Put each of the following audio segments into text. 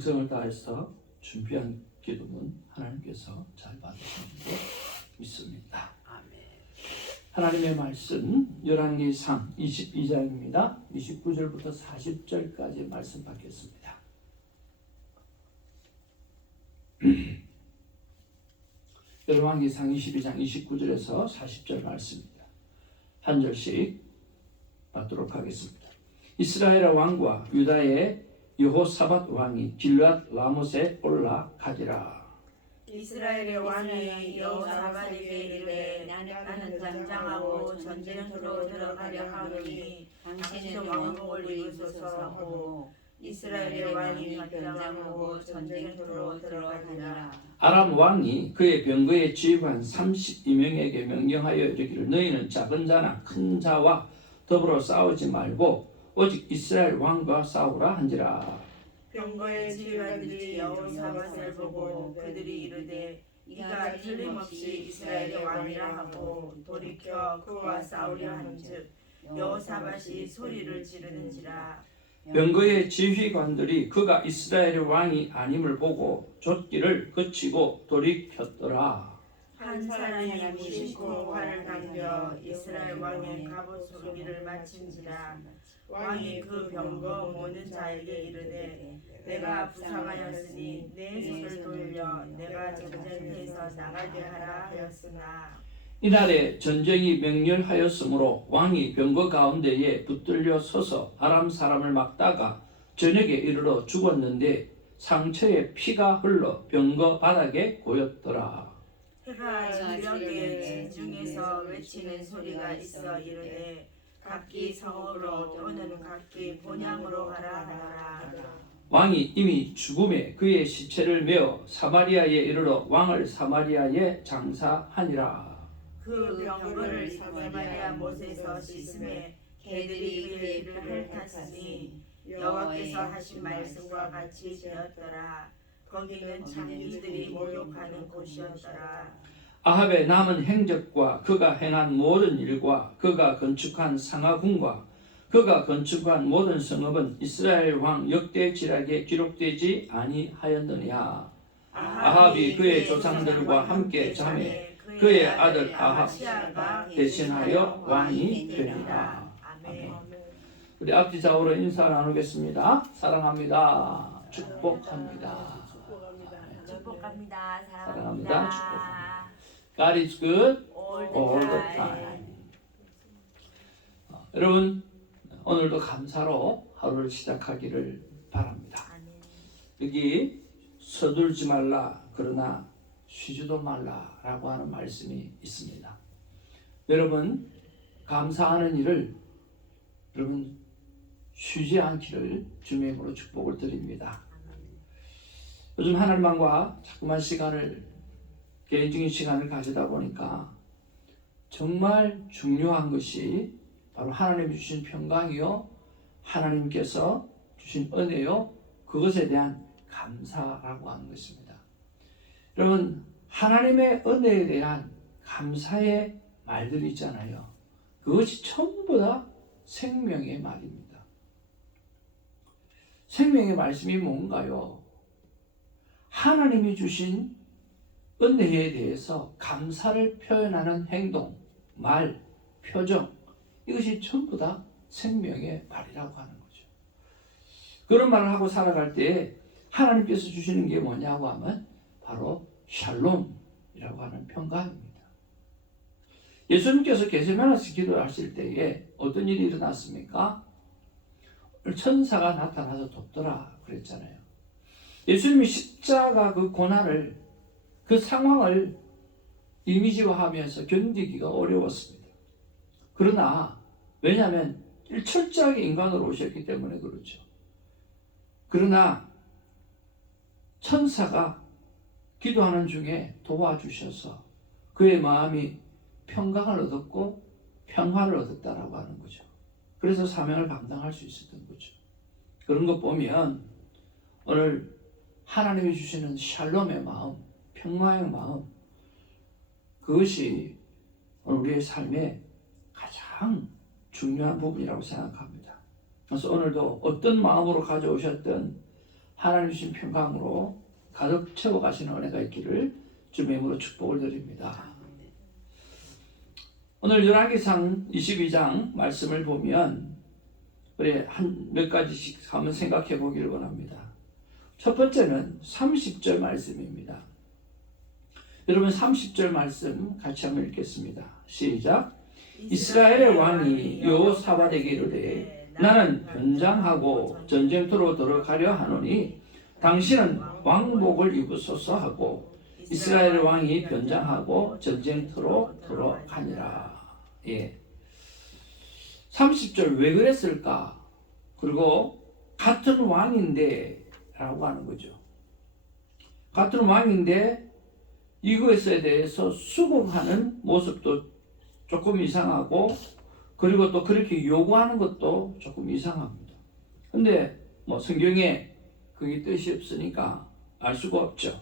정성을 다해서 준비한 기도는 하나님께서 잘 받으시는 줄 믿습니다. 하나님의 말씀 열왕기상 22장입니다. 29절부터 40절까지 말씀 받겠습니다. 열왕기상 22장 29절에서 40절 말씀입니다. 한 절씩 받도록 하겠습니다. 이스라엘 왕과 유다의 여호사밧 왕이 길앗 라못에 올라가지라. 이스라엘의 왕이 여호사밧에게 이르되 나는 전장하고 전쟁터로 들어가려 하노니 당신은 왕복을 입으소서 하고 이스라엘의 왕이 전장하고 전쟁터로 들어가니라. 아람 왕이 그의 병거의 지휘관 32명에게 명령하여 이르기를 너희는 작은 자나 큰 자와 더불어 싸우지 말고 오직 이스라엘 왕과 싸우라 한지라. 병거의 지휘관들이 여호사밧을 보고 그들이 이르되 이가 틀림없이 이스라엘의 왕이라 하고 돌이켜 그와 싸우려 한즉 여호사밧이 소리를 지르는지라. 병거의 지휘관들이 그가 이스라엘의 왕이 아님을 보고 쫓기를 그치고 돌이켰더라. 한 사람이 무심코 활을 당겨 이스라엘 왕의 갑옷 속이를 마친지라. 왕이 그 병거 모든 자에게 이르되 내가 부상하였으니 내 손을 돌려 내가 전쟁터에서 나가게 하라 하였으나 이날에 전쟁이 맹렬하였으므로 왕이 병거 가운데에 붙들려 서서 아람 사람을 막다가 저녁에 이르러 죽었는데 상처에 피가 흘러 병거 바닥에 고였더라. 해가 저녁에 진중에서 외치는 소리가 있어 이르되 각기 성읍으로 또는 각기 본향으로 가라 하더라. 왕이 이미 죽음에 그의 시체를 메어 사마리아에 이르러 왕을 사마리아에 장사하니라. 그 병거를 사마리아 못에서 씻음에 개들이 그의 입을 핥았으니 여호와께서 하신 말씀과 같이 되었더라. 거기는 장기들이 목욕하는 곳이었더라. 아합의 남은 행적과 그가 행한 모든 일과 그가 건축한 상하궁과 그가 건축한 모든 성읍은 이스라엘 왕 역대지략에 기록되지 아니하였느냐. 아합이 그의 조상들과 함께 잠에 그의 아들 아합 대신하여 왕이 되니라. 아멘. 우리 앞뒤 좌우로 인사 나누겠습니다. 사랑합니다. 축복합니다. 축복합니다. 사랑합니다. 축복합니다. God is good all the time. 여러분 오늘도 감사로 하루를 시작하기를 바랍니다. 여기 서둘지 말라 그러나 쉬지도 말라라고 하는 말씀이 있습니다. 여러분 감사하는 일을 여러분 쉬지 않기를 주님의 이름으로 축복을 드립니다. 요즘 하늘만과 자꾸만 시간을 개인적인 시간을 가지다 보니까 정말 중요한 것이 바로 하나님이 주신 평강이요 하나님께서 주신 은혜요 그것에 대한 감사라고 하는 것입니다. 여러분 하나님의 은혜에 대한 감사의 말들이 있잖아요. 그것이 전부 다 생명의 말입니다. 생명의 말씀이 뭔가요? 하나님이 주신 은혜에 대해서 감사를 표현하는 행동, 말, 표정 이것이 전부 다 생명의 말이라고 하는 거죠. 그런 말을 하고 살아갈 때 하나님께서 주시는 게 뭐냐고 하면 바로 샬롬이라고 하는 평강입니다. 예수님께서 겟세마네에서 기도하실 때에 어떤 일이 일어났습니까? 천사가 나타나서 돕더라 그랬잖아요. 예수님이 십자가 그 고난을 그 상황을 이미지화하면서 견디기가 어려웠습니다. 그러나 왜냐하면 철저하게 인간으로 오셨기 때문에 그렇죠. 그러나 천사가 기도하는 중에 도와주셔서 그의 마음이 평강을 얻었고 평화를 얻었다라고 하는 거죠. 그래서 사명을 감당할 수 있었던 거죠. 그런 것 보면 오늘 하나님이 주시는 샬롬의 마음, 평화의 마음 그것이 우리의 삶의 가장 중요한 부분이라고 생각합니다. 그래서 오늘도 어떤 마음으로 가져오셨든 하나님 주신 평강으로 가득 채워가시는 은혜가 있기를 주님의 이름으로 축복을 드립니다. 오늘 열왕기상 22장 말씀을 보면 우리 한 몇 가지씩 한번 생각해 보기를 원합니다. 첫 번째는 30절 말씀입니다. 여러분 30절 말씀 같이 한번 읽겠습니다. 시작. 이스라엘의 왕이 여호사밧에게 이르되 나는 변장하고 전쟁터로 들어가려 하노니 당신은 왕복을 입으소서 하고 이스라엘의 왕이 변장하고 전쟁터로 들어가니라. 예. 30절 왜 그랬을까? 그리고 같은 왕인데 라고 하는 거죠. 같은 왕인데 이것에 대해서 수긍하는 모습도 조금 이상하고 그리고 또 그렇게 요구하는 것도 조금 이상합니다. 근데 뭐 성경에 그게 뜻이 없으니까 알 수가 없죠.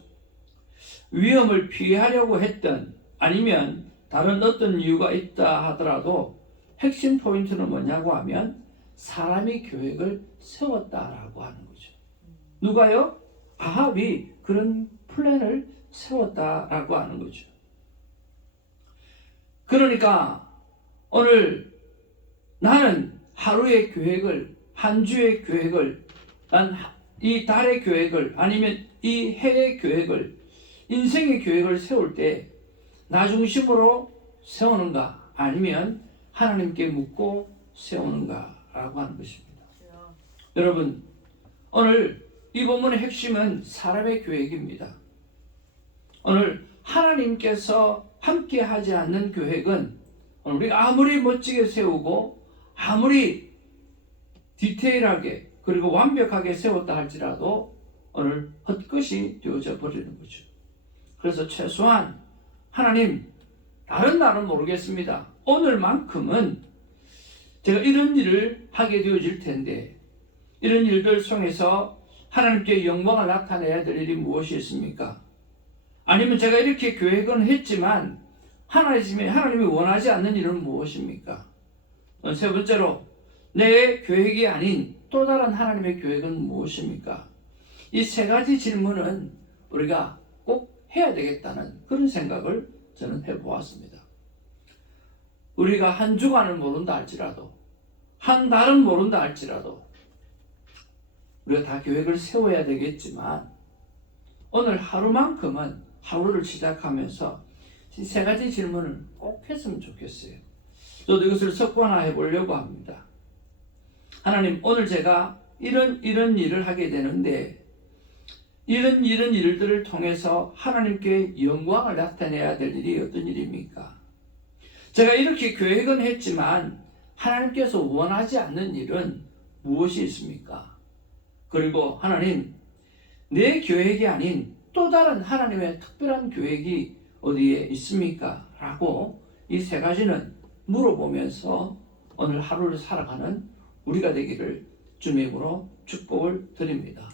위험을 피하려고 했던 아니면 다른 어떤 이유가 있다 하더라도 핵심 포인트는 뭐냐고 하면 사람이 계획을 세웠다라고 하는 거죠. 누가요? 아합이 그런 플랜을 세웠다라고 하는 거죠. 그러니까 오늘 나는 하루의 계획을, 한 주의 계획을, 난 이 달의 계획을, 아니면 이 해의 계획을, 인생의 계획을 세울 때 나 중심으로 세우는가, 아니면 하나님께 묻고 세우는가라고 하는 것입니다. 여러분, 오늘 이 본문의 핵심은 사람의 계획입니다. 오늘 하나님께서 함께 하지 않는 계획은 우리가 아무리 멋지게 세우고 아무리 디테일하게 그리고 완벽하게 세웠다 할지라도 오늘 헛것이 되어져 버리는 거죠. 그래서 최소한 하나님, 다른 날은 모르겠습니다. 오늘만큼은 제가 이런 일을 하게 되어질 텐데 이런 일들 통해서 하나님께 영광을 나타내야 될 일이 무엇이 있습니까? 아니면 제가 이렇게 계획은 했지만 하나님이 원하지 않는 일은 무엇입니까? 세 번째로 내 계획이 아닌 또 다른 하나님의 계획은 무엇입니까? 이 세 가지 질문은 우리가 꼭 해야 되겠다는 그런 생각을 저는 해보았습니다. 우리가 한 주간은 모른다 할지라도 한 달은 모른다 할지라도 우리가 다 계획을 세워야 되겠지만 오늘 하루만큼은 하루를 시작하면서 이 세 가지 질문을 꼭 했으면 좋겠어요. 저도 이것을 습관화해 보려고 합니다. 하나님, 오늘 제가 이런 일을 하게 되는데 이런 일들을 통해서 하나님께 영광을 나타내야 될 일이 어떤 일입니까? 제가 이렇게 계획은 했지만 하나님께서 원하지 않는 일은 무엇이 있습니까? 그리고 하나님, 내 계획이 아닌 또 다른 하나님의 특별한 계획이 어디에 있습니까? 라고 이 세 가지는 물어보면서 오늘 하루를 살아가는 우리가 되기를 주님의 이름으로 축복을 드립니다.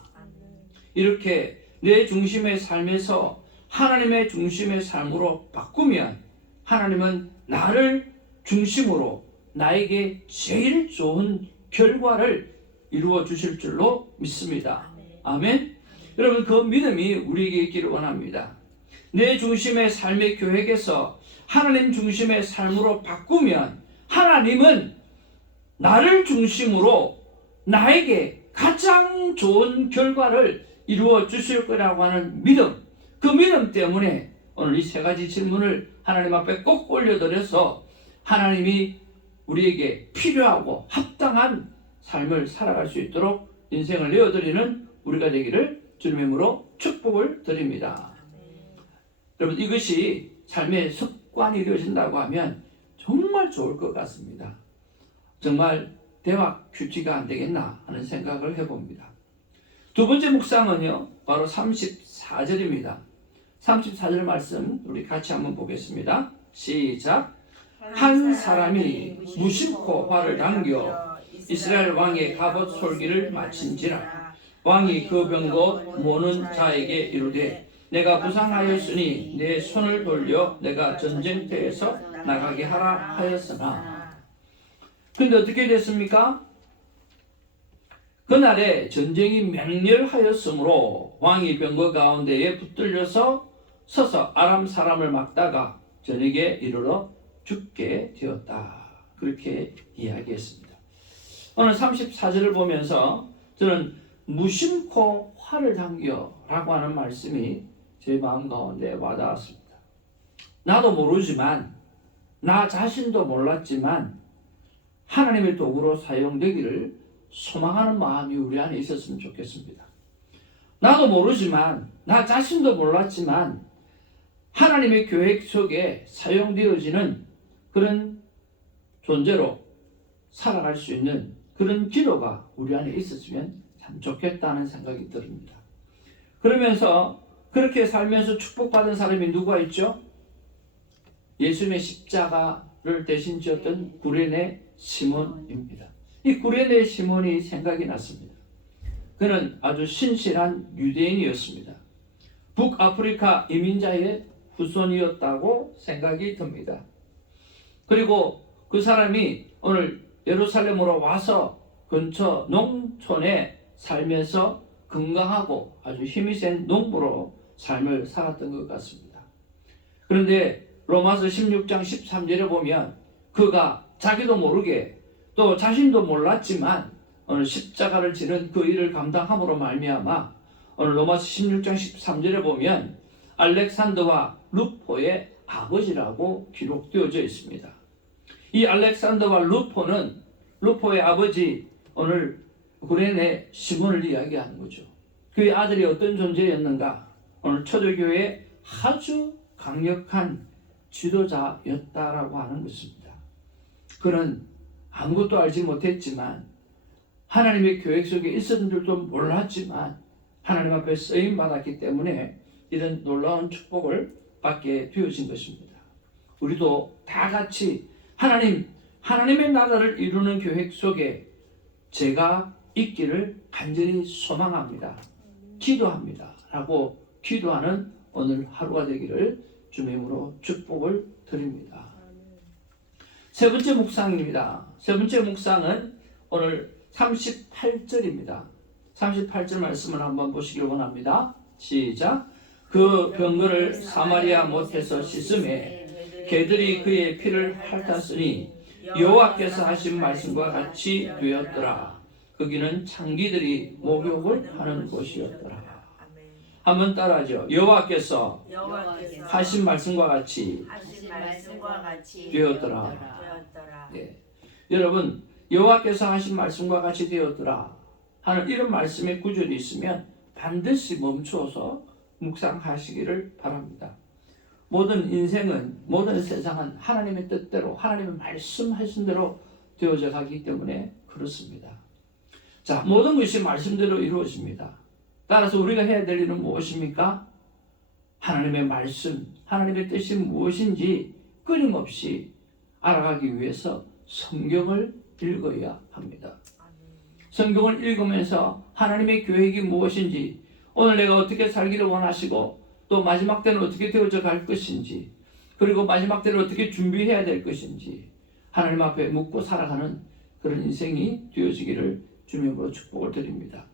이렇게 내 중심의 삶에서 하나님의 중심의 삶으로 바꾸면 하나님은 나를 중심으로 나에게 제일 좋은 결과를 이루어 주실 줄로 믿습니다. 아멘. 여러분, 그 믿음이 우리에게 있기를 원합니다. 내 중심의 삶의 계획에서 하나님 중심의 삶으로 바꾸면 하나님은 나를 중심으로 나에게 가장 좋은 결과를 이루어 주실 거라고 하는 믿음, 그 믿음 때문에 오늘 이 세 가지 질문을 하나님 앞에 꼭 올려드려서 하나님이 우리에게 필요하고 합당한 삶을 살아갈 수 있도록 인생을 내어드리는 우리가 되기를 주님의 이름으로 축복을 드립니다. 여러분, 이것이 삶의 습관이 되어진다고 하면 정말 좋을 것 같습니다. 정말 대학 규칙이 안 되겠나 하는 생각을 해봅니다. 두 번째 묵상은요, 바로 34절입니다. 34절 말씀 우리 같이 한번 보겠습니다. 시작. 한 사람이 무심코 발을 당겨 이스라엘 왕의 갑옷 솔기를 마친지라. 왕이 그 병거 모는 자에게 이르되 내가 부상하였으니 내 손을 돌려 내가 전쟁터에서 나가게 하라 하였으나. 근데 어떻게 됐습니까? 그날에 전쟁이 맹렬하였으므로 왕이 병거 가운데에 붙들려서 서서 아람 사람을 막다가 저녁에 이르러 죽게 되었다. 그렇게 이야기했습니다. 오늘 34절을 보면서 저는 무심코 화를 당겨라고 하는 말씀이 제 마음 가운데 와닿았습니다. 나도 모르지만, 나 자신도 몰랐지만 하나님의 도구로 사용되기를 소망하는 마음이 우리 안에 있었으면 좋겠습니다. 나도 모르지만, 나 자신도 몰랐지만 하나님의 계획 속에 사용되어지는 그런 존재로 살아갈 수 있는 그런 기도가 우리 안에 있었으면 참 좋겠다는 생각이 듭니다. 그러면서 그렇게 살면서 축복받은 사람이 누가 있죠? 예수님의 십자가를 대신 지었던 구레네 시몬입니다. 이 구레네 시몬이 생각이 났습니다. 그는 아주 신실한 유대인이었습니다. 북아프리카 이민자의 후손이었다고 생각이 듭니다. 그리고 그 사람이 오늘 예루살렘으로 와서 근처 농촌에 살면서 건강하고 아주 힘이 센 농부로 삶을 살았던 것 같습니다. 그런데 로마서 16장 13절에 보면 그가 자기도 모르게 또 자신도 몰랐지만 오늘 십자가를 지는 그 일을 감당함으로 말미암아 오늘 로마서 16장 13절에 보면 알렉산더와 루포의 아버지라고 기록되어져 있습니다. 이 알렉산더와 루포의 아버지 오늘 구레네 시몬을 이야기하는 거죠. 그의 아들이 어떤 존재였는가? 오늘 초대교회의 아주 강력한 지도자였다라고 하는 것입니다. 그는 아무것도 알지 못했지만 하나님의 계획 속에 있었는 줄도 몰랐지만 하나님 앞에 쓰임 받았기 때문에 이런 놀라운 축복을 받게 되어진 것입니다. 우리도 다 같이 하나님의 나라를 이루는 계획 속에 제가 있기를 간절히 소망합니다. 기도합니다. 라고 기도하는 오늘 하루가 되기를 주님의 이름으로 축복을 드립니다. 세 번째 묵상입니다. 세 번째 묵상은 오늘 38절입니다. 38절 말씀을 한번 보시길 원합니다. 시작. 그 병거를 사마리아 못에서 씻음에 개들이 그의 피를 핥았으니 여호와께서 하신 말씀과 같이 되었더라. 거기는 창기들이 목욕을 하는 곳이었더라. 한번 따라하죠. 여호와께서 하신 말씀과 같이 되었더라. 네. 여러분, 여호와께서 하신 말씀과 같이 되었더라 하는 이런 말씀의 구절이 있으면 반드시 멈추어서 묵상하시기를 바랍니다. 모든 인생은, 모든 세상은 하나님의 뜻대로, 하나님의 말씀하신 대로 되어져 가기 때문에 그렇습니다. 자, 모든 것이 말씀대로 이루어집니다. 따라서 우리가 해야 될 일은 무엇입니까? 하나님의 말씀, 하나님의 뜻이 무엇인지 끊임없이 알아가기 위해서 성경을 읽어야 합니다. 성경을 읽으면서 하나님의 계획이 무엇인지, 오늘 내가 어떻게 살기를 원하시고 또 마지막 때는 어떻게 되어져 갈 것인지, 그리고 마지막 때를 어떻게 준비해야 될 것인지 하나님 앞에 묻고 살아가는 그런 인생이 되어지기를 주님으로 축복을 드립니다.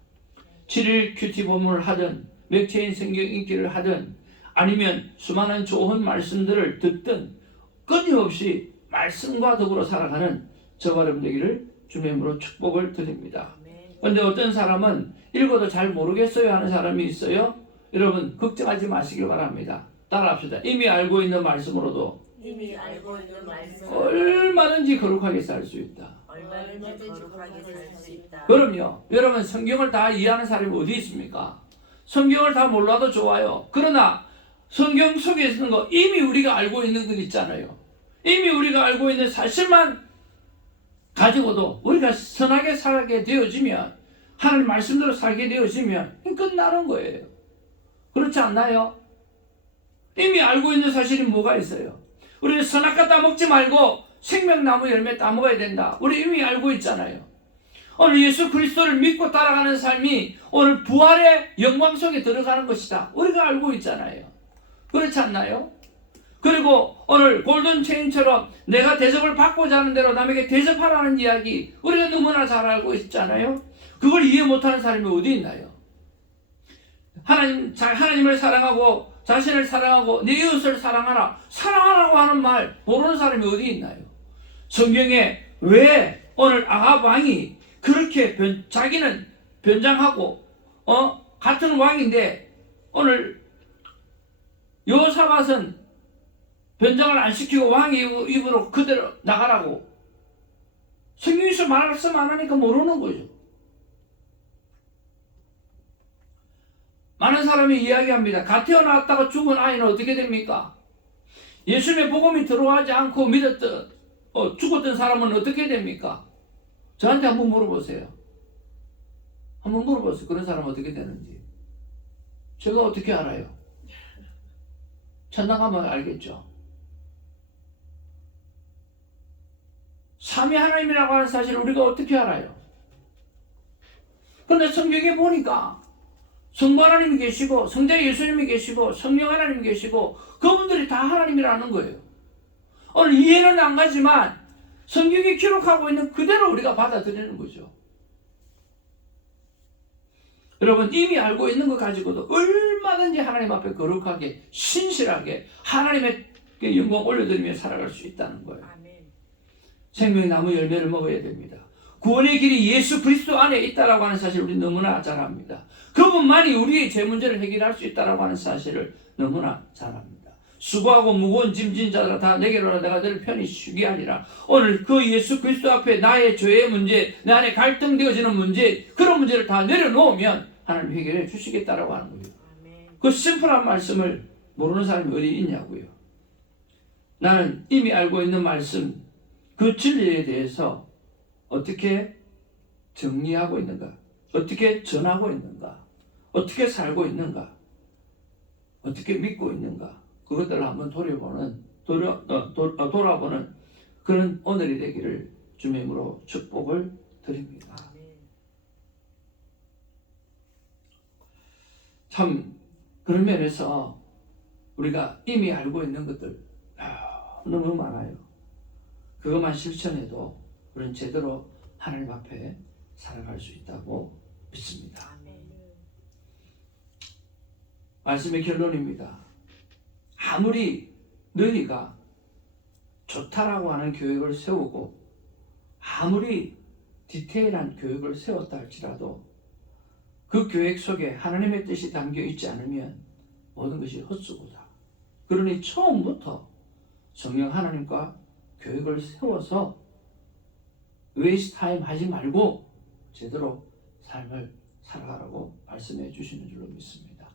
7일 큐티 본문을 하든 맥체인 성경 읽기를 하든 아니면 수많은 좋은 말씀들을 듣든 끊임없이 말씀과 더불어 살아가는 저와 여러분 되기를 주님으로 축복을 드립니다. 그런데 어떤 사람은 읽어도 잘 모르겠어요 하는 사람이 있어요. 여러분 걱정하지 마시길 바랍니다. 따라합시다. 이미 알고 있는 말씀으로도 얼마든지 거룩하게 살 수 있다. 그럼요. 여러분 성경을 다 이해하는 사람이 어디 있습니까? 성경을 다 몰라도 좋아요. 그러나 성경 속에 있는 거 이미 우리가 알고 있는 것 있잖아요. 이미 우리가 알고 있는 사실만 가지고도 우리가 선하게 살게 되어지면, 하나님 말씀대로 살게 되어지면 끝나는 거예요. 그렇지 않나요? 이미 알고 있는 사실이 뭐가 있어요? 우리는 선악과 따먹지 말고 생명나무 열매 따먹어야 된다. 우리 이미 알고 있잖아요. 오늘 예수 그리스도를 믿고 따라가는 삶이 오늘 부활의 영광 속에 들어가는 것이다. 우리가 알고 있잖아요. 그렇지 않나요? 그리고 오늘 골든 체인처럼 내가 대접을 받고자 하는 대로 남에게 대접하라는 이야기 우리가 너무나 잘 알고 있잖아요. 그걸 이해 못하는 사람이 어디 있나요? 하나님을 사랑하고 자신을 사랑하고 내 이웃을 사랑하라고 하는 말 모르는 사람이 어디 있나요? 성경에 왜 오늘 아합 왕이 그렇게 자기는 변장하고 같은 왕인데 오늘 여호사밧은 변장을 안 시키고 왕의 입으로 그대로 나가라고 성경에서 말씀 안 하니까 모르는 거죠. 많은 사람이 이야기합니다. 갓 태어났다가 죽은 아이는 어떻게 됩니까? 예수님의 복음이 들어가지 않고 죽었던 사람은 어떻게 됩니까? 저한테 한번 물어보세요. 한번 물어보세요. 그런 사람 어떻게 되는지. 제가 어떻게 알아요? 천당 가면 알겠죠. 삼위 하나님이라고 하는 사실을 우리가 어떻게 알아요? 그런데 성경에 보니까 성부 하나님이 계시고 성자 예수님이 계시고 성령 하나님이 계시고 그분들이 다 하나님이라는 거예요. 오늘 이해는 안 가지만 성경이 기록하고 있는 그대로 우리가 받아들이는 거죠. 여러분 이미 알고 있는 것 가지고도 얼마든지 하나님 앞에 거룩하게 신실하게 하나님의 영광 올려드리며 살아갈 수 있다는 거예요. 생명의 나무 열매를 먹어야 됩니다. 구원의 길이 예수 그리스도 안에 있다라고 하는 사실을 우리 너무나 잘 압니다. 그분만이 우리의 제 문제를 해결할 수 있다라고 하는 사실을 너무나 잘 압니다. 수고하고 무거운 짐진 자들아 다 내게로 내가 너를 편히 쉬게 하리라. 오늘 그 예수 그리스도 앞에 나의 죄의 문제, 내 안에 갈등되어지는 문제, 그런 문제를 다 내려놓으면 하나님 해결해 주시겠다라고 하는 거예요. 그 심플한 말씀을 모르는 사람이 어디 있냐고요. 나는 이미 알고 있는 말씀, 그 진리에 대해서 어떻게 정리하고 있는가? 어떻게 전하고 있는가? 어떻게 살고 있는가? 어떻게 믿고 있는가? 그것들을 한번 돌아보는 그런 오늘이 되기를 주님의 이름으로 축복을 드립니다. 참 그런 면에서 우리가 이미 알고 있는 것들 너무 많아요. 그것만 실천해도 우리는 제대로 하나님 앞에 살아갈 수 있다고 믿습니다. 말씀의 결론입니다. 아무리 너희가 좋다라고 하는 교육을 세우고 아무리 디테일한 교육을 세웠다 할지라도 그 계획 속에 하나님의 뜻이 담겨 있지 않으면 모든 것이 헛수고다. 그러니 처음부터 성령 하나님과 교육을 세워서 웨이스트 타임 하지 말고 제대로 삶을 살아가라고 말씀해 주시는 줄로 믿습니다.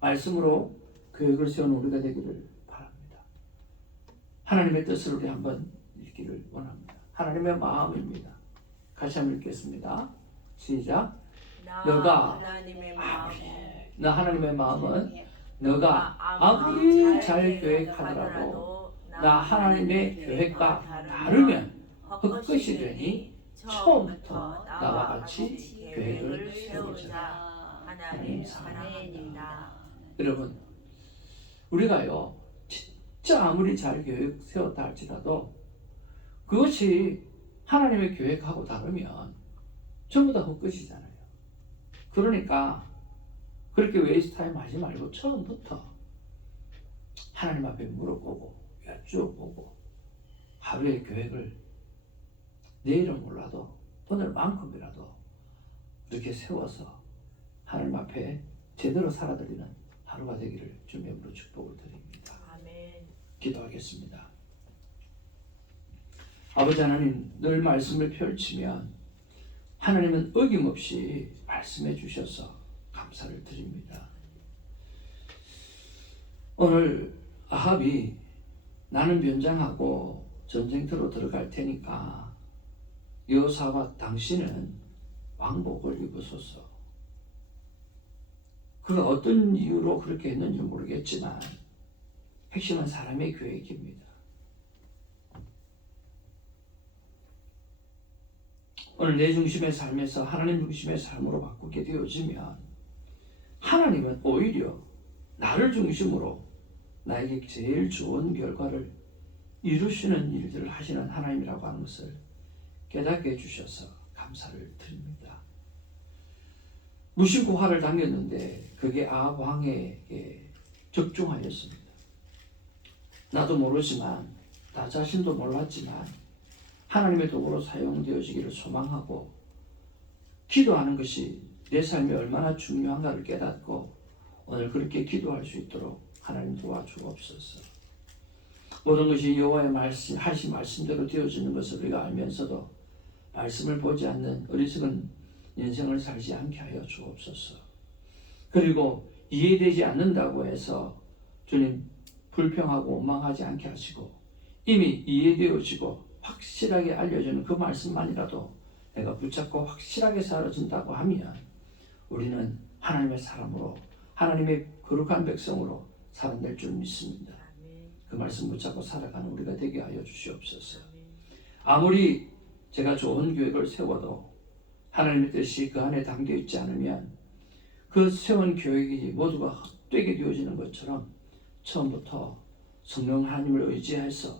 말씀으로 교육을 세우는 우리가 되기를 바랍니다. 하나님의 뜻을 우리 한번 읽기를 원합니다. 하나님의 마음입니다. 같이 한번 읽겠습니다. 시작. 너가 나 하나님의 마음은 너가 아무리 잘 계획하더라도 나 하나님의 계획과 다르면 헛것이 되니 처음부터 나와 같이 계획을 세우자. 하나님 사랑합니다. 여러분 우리가요 진짜 아무리 잘 계획 세웠다 할지라도 그것이 하나님의 계획하고 다르면 전부 다 헛것이잖아요. 그러니까 그렇게 웨이스트 타임 하지 말고 처음부터 하나님 앞에 물어보고 여쭈어보고 하루의 계획을 내일은 몰라도 오늘만큼이라도 이렇게 세워서 하나님 앞에 제대로 살아드리는 하루가 되기를 주님의 이름으로 축복을 드립니다. 아멘. 기도하겠습니다. 아버지 하나님, 늘 말씀을 펼치면 하나님은 어김없이 말씀해 주셔서 감사를 드립니다. 오늘 아합이 나는 변장하고 전쟁터로 들어갈 테니까 여호사밧 당신은 왕복을 입으소서. 그가 어떤 이유로 그렇게 했는지 모르겠지만 핵심은 사람의 계획입니다. 오늘 내 중심의 삶에서 하나님 중심의 삶으로 바꾸게 되어지면 하나님은 오히려 나를 중심으로 나에게 제일 좋은 결과를 이루시는 일들을 하시는 하나님이라고 하는 것을 깨닫게 해주셔서 감사를 드립니다. 무심코 화를 당겼는데 그게 아합 왕에게 적중하였습니다. 나도 모르지만, 나 자신도 몰랐지만 하나님의 도구로 사용되어지기를 소망하고 기도하는 것이 내 삶에 얼마나 중요한가를 깨닫고 오늘 그렇게 기도할 수 있도록 하나님 도와주옵소서. 모든 것이 여호와의 하신 말씀대로 되어지는 것을 우리가 알면서도 말씀을 보지 않는 어리석은 인생을 살지 않게 하여 주옵소서. 그리고 이해되지 않는다고 해서 주님 불평하고 원망하지 않게 하시고, 이미 이해되어지고 확실하게 알려주는 그 말씀만이라도 내가 붙잡고 확실하게 살아준다고 하면 우리는 하나님의 사람으로, 하나님의 거룩한 백성으로 살아낼 줄 믿습니다. 그 말씀 붙잡고 살아가는 우리가 되게 하여 주시옵소서. 아무리 제가 좋은 계획을 세워도 하나님의 뜻이 그 안에 담겨 있지 않으면 그 세운 계획이 모두가 헛되게 되어지는 것처럼 처음부터 성령 하나님을 의지해서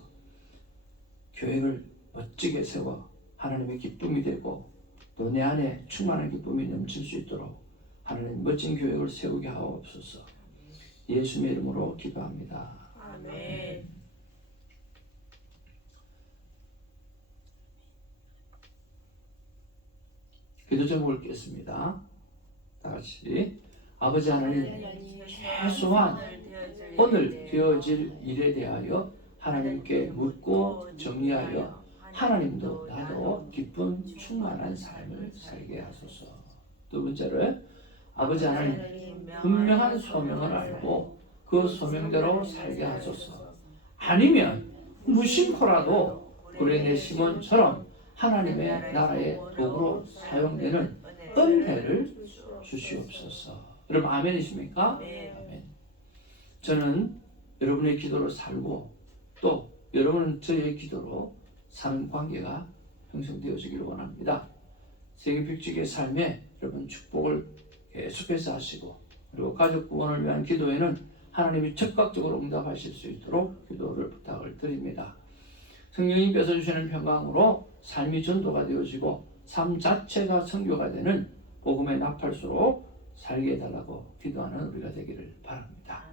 계획을 멋지게 세워 하나님의 기쁨이 되고 또 내 안에 충만한 기쁨이 넘칠 수 있도록 하나님 멋진 계획을 세우게 하옵소서. 예수님의 이름으로 기도합니다. 아멘. 기도 제목을 읽겠습니다. 다 같이. 아버지 하나님, 최소한 오늘 되어질 일에 대하여 하나님께 묻고 정리하여 하나님도 나도 기쁜 충만한 삶을 살게 하소서. 두 번째로, 아버지 하나님, 분명한 소명을 알고 그 소명대로 살게 하소서. 아니면 무심코라도 구레네 시몬처럼 하나님의 나라의 도구로 사용되는 은혜를 주시옵소서. 여러분 아멘이십니까? 아멘. 저는 여러분의 기도로 살고 또 여러분은 저의 기도로 사는 관계가 형성되어지기를 원합니다. 세계백직의 삶에 여러분 축복을 계속해서 하시고, 그리고 가족 구원을 위한 기도에는 하나님이 적극적으로 응답하실 수 있도록 기도를 부탁을 드립니다. 성령님 뺏어주시는 평강으로 삶이 전도가 되어지고 삶 자체가 선교가 되는 복음의 나팔수로 살게 해달라고 기도하는 우리가 되기를 바랍니다.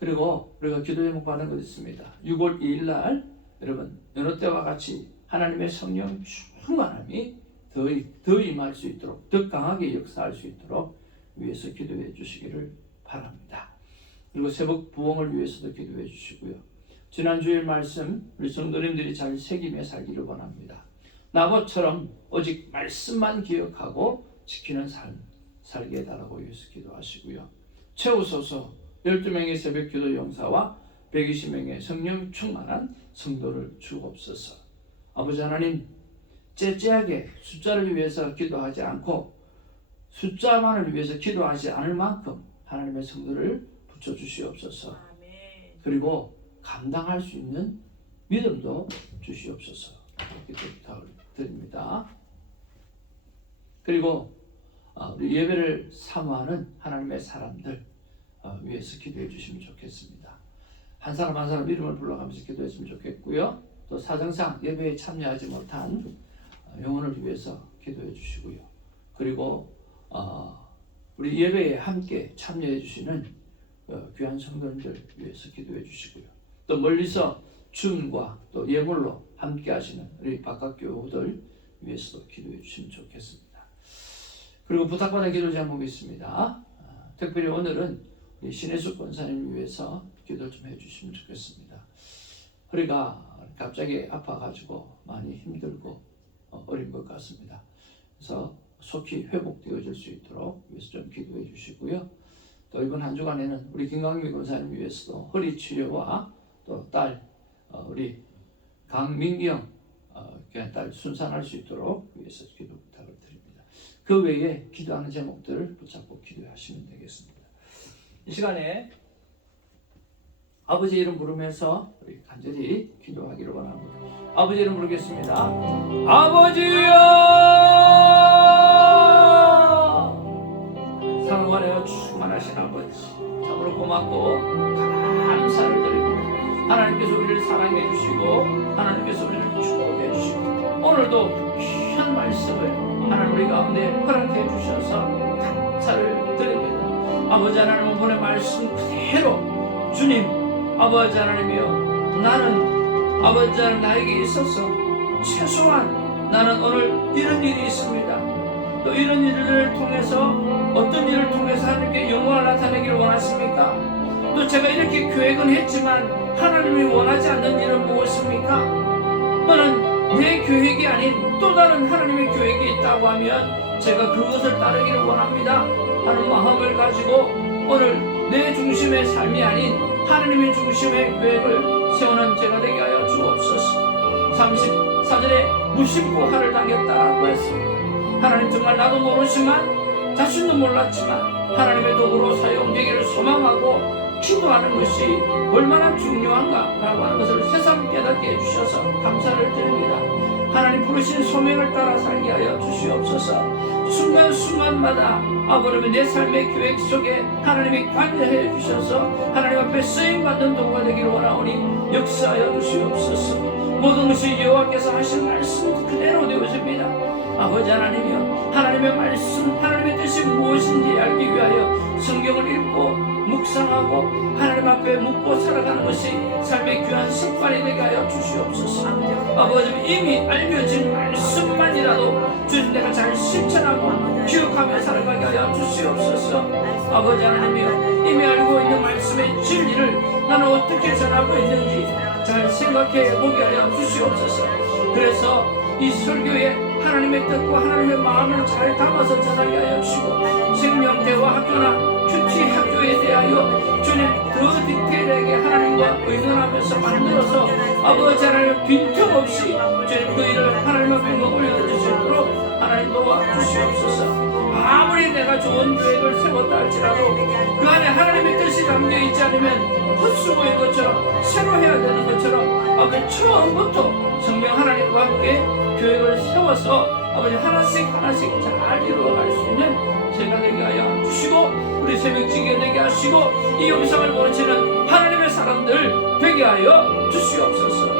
그리고 우리가 기도 제목 받는 것 있습니다. 6월 2일 날 여러분 여느 때와 같이 하나님의 성령 충만함이 더 임할 수 있도록, 더 강하게 역사할 수 있도록 위해서 기도해 주시기를 바랍니다. 그리고 새벽 부흥을 위해서도 기도해 주시고요. 지난 주일 말씀 우리 성도님들이 잘 새기며 살기를 원합니다. 나봇처럼 오직 말씀만 기억하고 지키는 삶 살게 해달라고 위해서 기도하시고요. 채우소서 12명의 새벽 기도 용사와 120명의 성령 충만한 성도를 주옵소서. 아버지 하나님, 째째하게 숫자를 위해서 기도하지 않고 숫자만을 위해서 기도하지 않을 만큼 하나님의 성도를 붙여주시옵소서. 그리고 감당할 수 있는 믿음도 주시옵소서. 이렇게 부탁을 드립니다. 그리고 우리 예배를 사모하는 하나님의 사람들 위해서 기도해 주시면 좋겠습니다. 한 사람 한 사람 이름을 불러가면서 기도했으면 좋겠고요. 또 사정상 예배에 참여하지 못한 영혼을 위해서 기도해 주시고요. 그리고 우리 예배에 함께 참여해 주시는 귀한 성도님들 위해서 기도해 주시고요. 또 멀리서 주문과 또 예물로 함께 하시는 우리 바깥교우들 위해서도 기도해 주시면 좋겠습니다. 그리고 부탁받은 기도 제목이 있습니다. 특별히 오늘은 우리 신혜숙 권사님 위해서 기도 좀 해주시면 좋겠습니다. 허리가 갑자기 아파가지고 많이 힘들고 어린 것 같습니다. 그래서 속히 회복되어질 수 있도록 위해서 좀 기도해 주시고요. 또 이번 한 주간에는 우리 김강미 권사님 위해서도 허리 치료와 또 딸 우리 강민경 딸 순산할 수 있도록 위해서 기도 부탁을 드립니다. 그 외에 기도하는 제목들을 붙잡고 기도하시면 되겠습니다. 이 시간에 아버지 이름 부르면서 우리 간절히 기도하기를 원합니다. 아버지 이름 부르겠습니다. 아버지여, 사랑하여 충만하신 아버지, 참으로 고맙고 감사를 드립니다. 하나님께서 우리를 사랑해 주시고 하나님께서 우리를 축복해 주시고 오늘도 귀한 말씀을 하나님 우리 가운데 허락해 주셔서 감사를 드립니다. 아버지 하나님 오늘의 말씀 그대로 주님 아버지 하나님이여 나는 아버지 하나님 나에게 있어서 최소한 나는 오늘 이런 일이 있습니다. 또 이런 일을 통해서 어떤 일을 통해서 하나님께 영광을 나타내기를 원하십니까? 또 제가 이렇게 계획은 했지만 하나님이 원하지 않는 일은 무엇입니까? 또는 내 계획이 아닌 또 다른 하나님의 계획이 있다고 하면 제가 그것을 따르기를 원합니다 하는 마음을 가지고 오늘 내 중심의 삶이 아닌 하나님의 중심의 계획을 세우는 제가 되게 하여 주옵소서. 34절에 무심코 화를 당겼다라고 했습니다. 하나님 정말 나도 모르지만 자신도 몰랐지만 하나님의 도구로 사용되기를 소망하고 기도하는 것이 얼마나 중요한가라고 하는 것을 새삼 깨닫게 해주셔서 감사를 드립니다. 하나님 부르신 소명을 따라 살게 하여 주시옵소서. 순간순간마다 아버지 내 삶의 계획 속에 하나님이 관여해 주셔서 하나님 앞에 쓰임받는 도구가 되기를 원하오니 역사하여 주시옵소서. 모든 것이 여호와께서 하신 말씀 그대로 되어집니다. 아버지 하나님이여 하나님의 말씀 하나님의 뜻이 무엇인지 알기 위하여 성경을 읽고 묵상하고 하나님 앞에 묻고 살아가는 것이 삶의 귀한 습관이 되게 하여 주시옵소서. 아버지 이미 알려진 말씀만이라도 주님 내가 잘 실천하고 기억하며 살아가게 하여 주시옵소서. 아버지 하나님이여 이미 알고 있는 말씀의 진리를 나는 어떻게 전하고 있는지 잘 생각해 보게 하여 주시옵소서. 그래서 이 설교에 하나님의 뜻과 하나님의 마음을 잘 담아서 전하게 하여 주시고 생명대화 학교나 큐티 학교에 대하여 주님 더 디테일하게 하나님과 의논하면서 만들어서 아버지 하나님 빈틈없이 주님 그 일을 하나님 앞에 올려주실 수 있도록 하나님 도와주시옵소서. 아무리 내가 좋은 계획을 세웠다 할지라도 그 안에 하나님의 뜻이 담겨있지 않으면 헛수고인 것처럼 새로 해야 되는 것처럼 아버지 처음부터 성령 하나님과 함께 계획을 세워서 아버지 하나씩 잘 이루어갈 수 있는 제가 되게 하여 주시고 우리 새벽지게 되게 하시고 이 영상을 보시는 하나님의 사람들 되게 하여 주시옵소서.